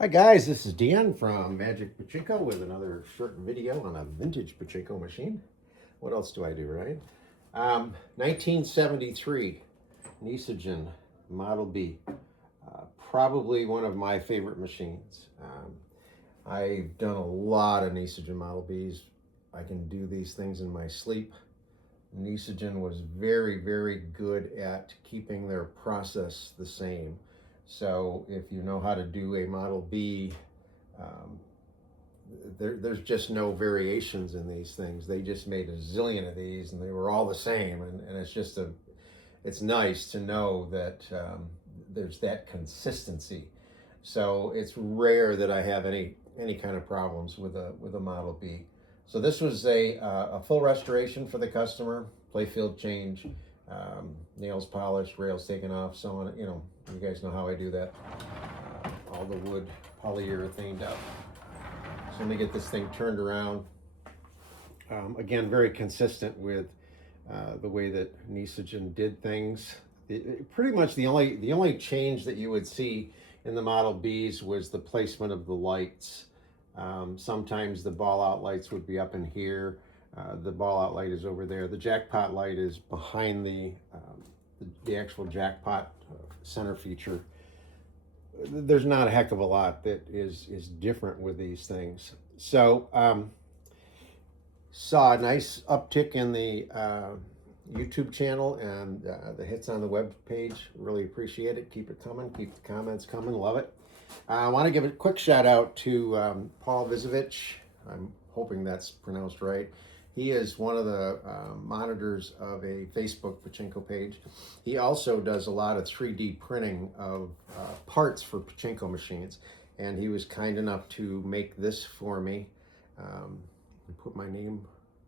Hi guys, this is Dan from Magic Pachinko with another short video on a vintage Pachinko machine. What else do I do, right? 1973 Nishijin Model B. Probably one of my favorite machines. I've done a lot of Nishijin Model Bs. I can do these things in my sleep. Nishijin was very, very good at keeping their process the same. So if you know how to do a Model B, um, there's just no variations in these things. They just made a zillion of these and they were all the same. And it's nice to know that there's that consistency. So it's rare that I have any kind of problems with a Model B. So this was a full restoration for the customer, playfield change, nails polished, rails taken off, so on. You know, you guys know how I do that. All the wood polyurethaned out. So let me get this thing turned around. Again, very consistent with the way that Nishijin did things. Pretty much the only change that you would see in the Model Bs was the placement of the lights. Sometimes the ball out lights would be up in here. The ball out light is over there. The jackpot light is behind the actual jackpot center feature. There's not a heck of a lot that is different with these things. So saw a nice uptick in the YouTube channel and the hits on the web page. Really appreciate it. Keep it coming. Keep the comments coming. Love it. I want to give a quick shout out to Paul Vizovich. I'm hoping that's pronounced right. He is one of the monitors of a Facebook Pachinko page. He also does a lot of 3D printing of parts for Pachinko machines. And he was kind enough to make this for me. Put my name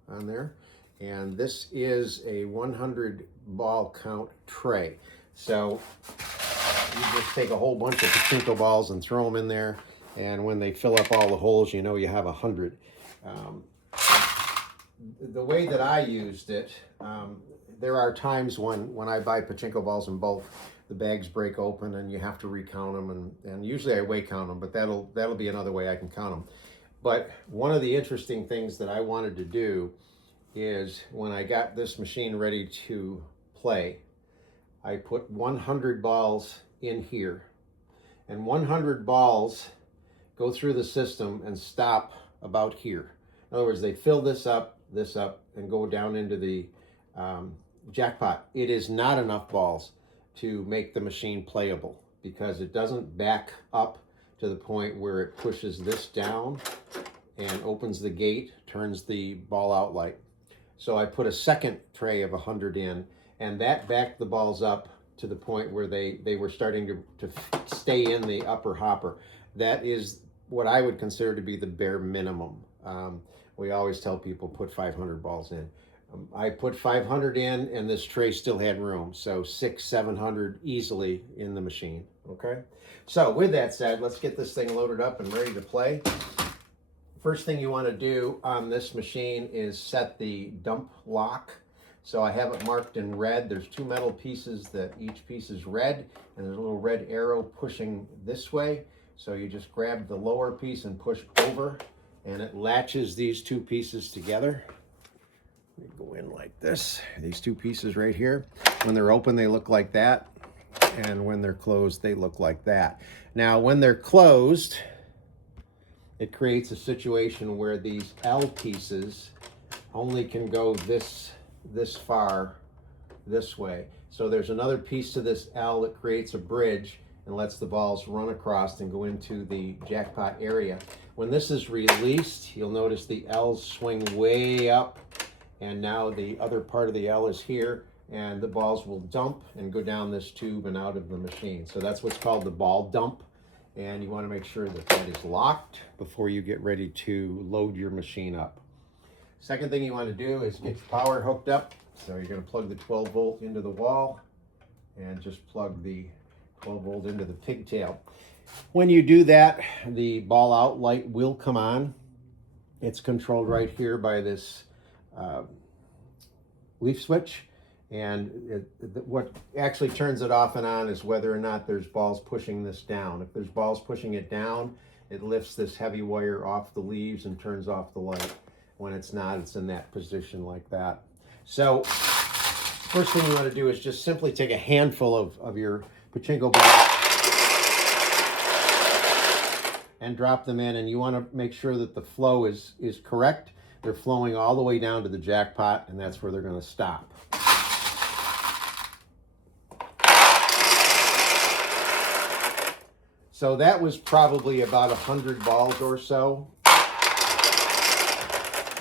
on there. And this is a 100 ball count tray. So you just take a whole bunch of Pachinko balls and throw them in there. And when they fill up all the holes, you know you have 100. The way that I used it, there are times when I buy Pachinko balls in bulk, the bags break open and you have to recount them. And usually I weight count them, but that'll be another way I can count them. But one of the interesting things that I wanted to do is when I got this machine ready to play, I put 100 balls in here, and 100 balls go through the system and stop about here. In other words, they fill this up, and go down into the jackpot. It is not enough balls to make the machine playable because it doesn't back up to the point where it pushes this down and opens the gate, turns the ball out light. So I put a second tray of 100 in, and that backed the balls up to the point where they were starting to stay in the upper hopper. That is what I would consider to be the bare minimum. We always tell people put 500 balls in. I put 500 in, and this tray still had room. So 600-700 easily in the machine, okay? So with that said, let's get this thing loaded up and ready to play. First thing you want to do on this machine is set the dump lock. So I have it marked in red. There's two metal pieces that each piece is red, and there's a little red arrow pushing this way. So you just grab the lower piece and push over, and it latches these two pieces together. Let me go in like this. These two pieces right here. When they're open, they look like that. And when they're closed, they look like that. Now, when they're closed, it creates a situation where these L pieces only can go this far this way. So there's another piece to this L that creates a bridge and lets the balls run across and go into the jackpot area. When this is released, you'll notice the L's swing way up, and now the other part of the L is here, and the balls will dump and go down this tube and out of the machine. So that's what's called the ball dump. And you want to make sure that that is locked before you get ready to load your machine up. Second thing you want to do is get your power hooked up. So you're going to plug the 12 volt into the wall and just plug the 12 volt into the pigtail. When you do that, the ball out light will come on. It's controlled right here by this leaf switch. And what actually turns it off and on is whether or not there's balls pushing this down. If there's balls pushing it down, it lifts this heavy wire off the leaves and turns off the light. When it's not, it's in that position like that. So first thing you want to do is just simply take a handful of your pachinko balls and drop them in, and you want to make sure that the flow is correct. They're flowing all the way down to the jackpot, and that's where they're going to stop. So that was probably about 100 balls or so.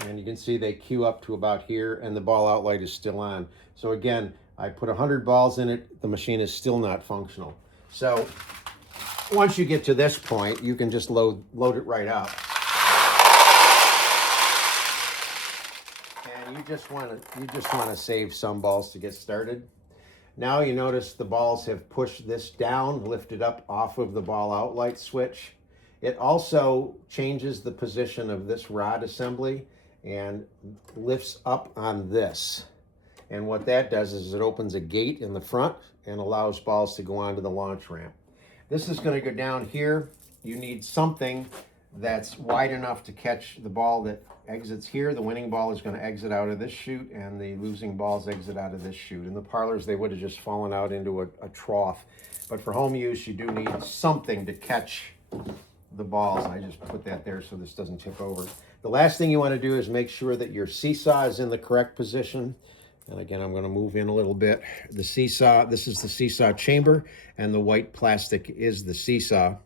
And you can see they queue up to about here, and the ball out light is still on. So again, I put 100 balls in it, the machine is still not functional. So once you get to this point, you can just load it right up. And you just want to save some balls to get started. Now you notice the balls have pushed this down, lifted up off of the ball out light switch. It also changes the position of this rod assembly and lifts up on this. And what that does is it opens a gate in the front and allows balls to go onto the launch ramp. This is going to go down here. You need something that's wide enough to catch the ball that exits here. The winning ball is going to exit out of this chute, and the losing balls exit out of this chute. In the parlors, they would have just fallen out into a trough. But for home use, you do need something to catch the balls. I just put that there so this doesn't tip over. The last thing you want to do is make sure that your seesaw is in the correct position. And again, I'm going to move in a little bit. The seesaw, this is the seesaw chamber, and the white plastic is the seesaw.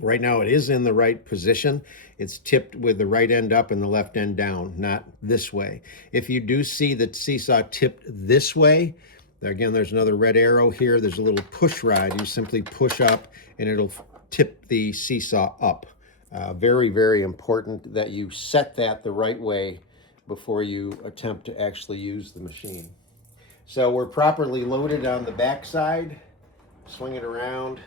Right now it is in the right position. It's tipped with the right end up and the left end down, not this way. If you do see the seesaw tipped this way, again, there's another red arrow here. There's a little push rod. You simply push up and it'll tip the seesaw up. Very, very important that you set that the right way before you attempt to actually use the machine. So we're properly loaded on the back side. Swing it around.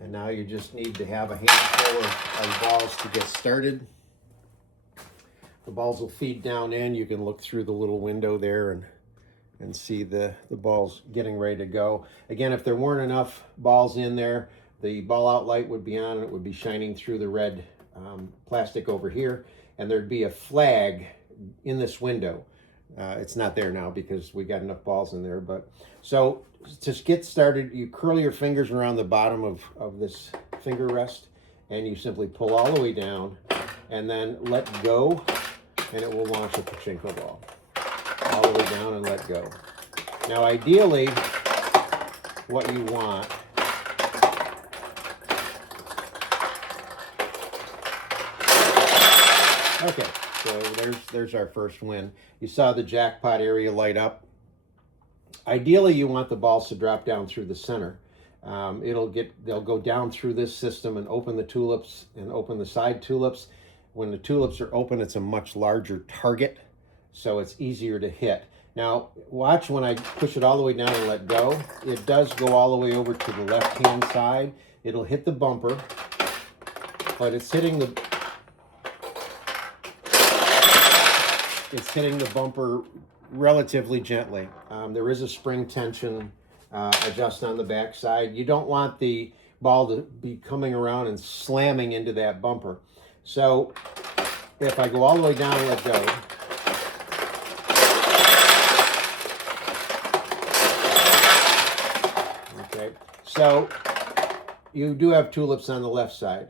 And now you just need to have a handful of balls to get started. The balls will feed down in. You can look through the little window there and see the balls getting ready to go. Again, if there weren't enough balls in there, the ball out light would be on and it would be shining through the red plastic over here, and there'd be a flag in this window. It's not there now because we got enough balls in there. But so to get started, you curl your fingers around the bottom of this finger rest, and you simply pull all the way down and then let go, and it will launch a pachinko ball. All the way down and let go. Now ideally, what you want okay, so there's our first win. You saw the jackpot area light up. Ideally, you want the balls to drop down through the center. They'll go down through this system and open the tulips and open the side tulips. When the tulips are open, it's a much larger target, so it's easier to hit. Now, watch when I push it all the way down and let go. It does go all the way over to the left-hand side. It'll hit the bumper, but it's hitting the bumper relatively gently. There is a spring tension adjust on the back side. You don't want the ball to be coming around and slamming into that bumper. So if I go all the way down and let go, okay, so you do have tulips on the left side.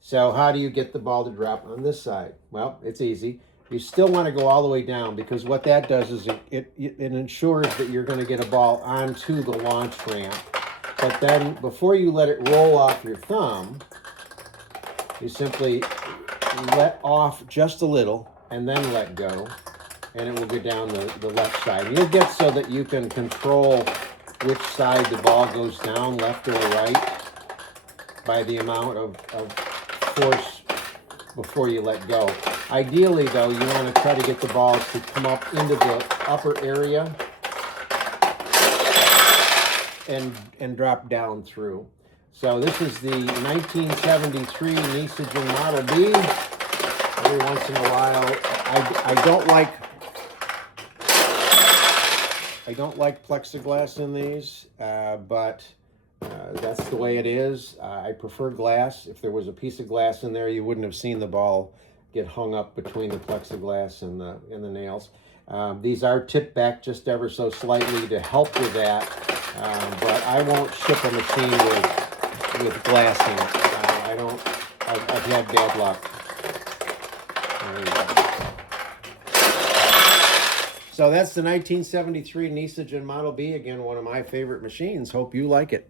So how do you get the ball to drop on this side? Well, it's easy. You still want to go all the way down, because what that does is it ensures that you're going to get a ball onto the launch ramp. But then before you let it roll off your thumb, you simply let off just a little and then let go, and it will go down the left side. And you'll get so that you can control which side the ball goes down, left or right, by the amount of force before you let go. Ideally, though, you want to try to get the balls to come up into the upper area and drop down through. So this is the 1973 Nishijin Model B. Every once in a while, I I don't like plexiglass in these, but that's the way it is. I prefer glass. If there was a piece of glass in there, you wouldn't have seen the ball get hung up between the plexiglass and the nails. These are tipped back just ever so slightly to help with that, but I won't ship a machine with glass in it. I've had bad luck. So that's the 1973 Nishijin Model B, again, one of my favorite machines. Hope you like it.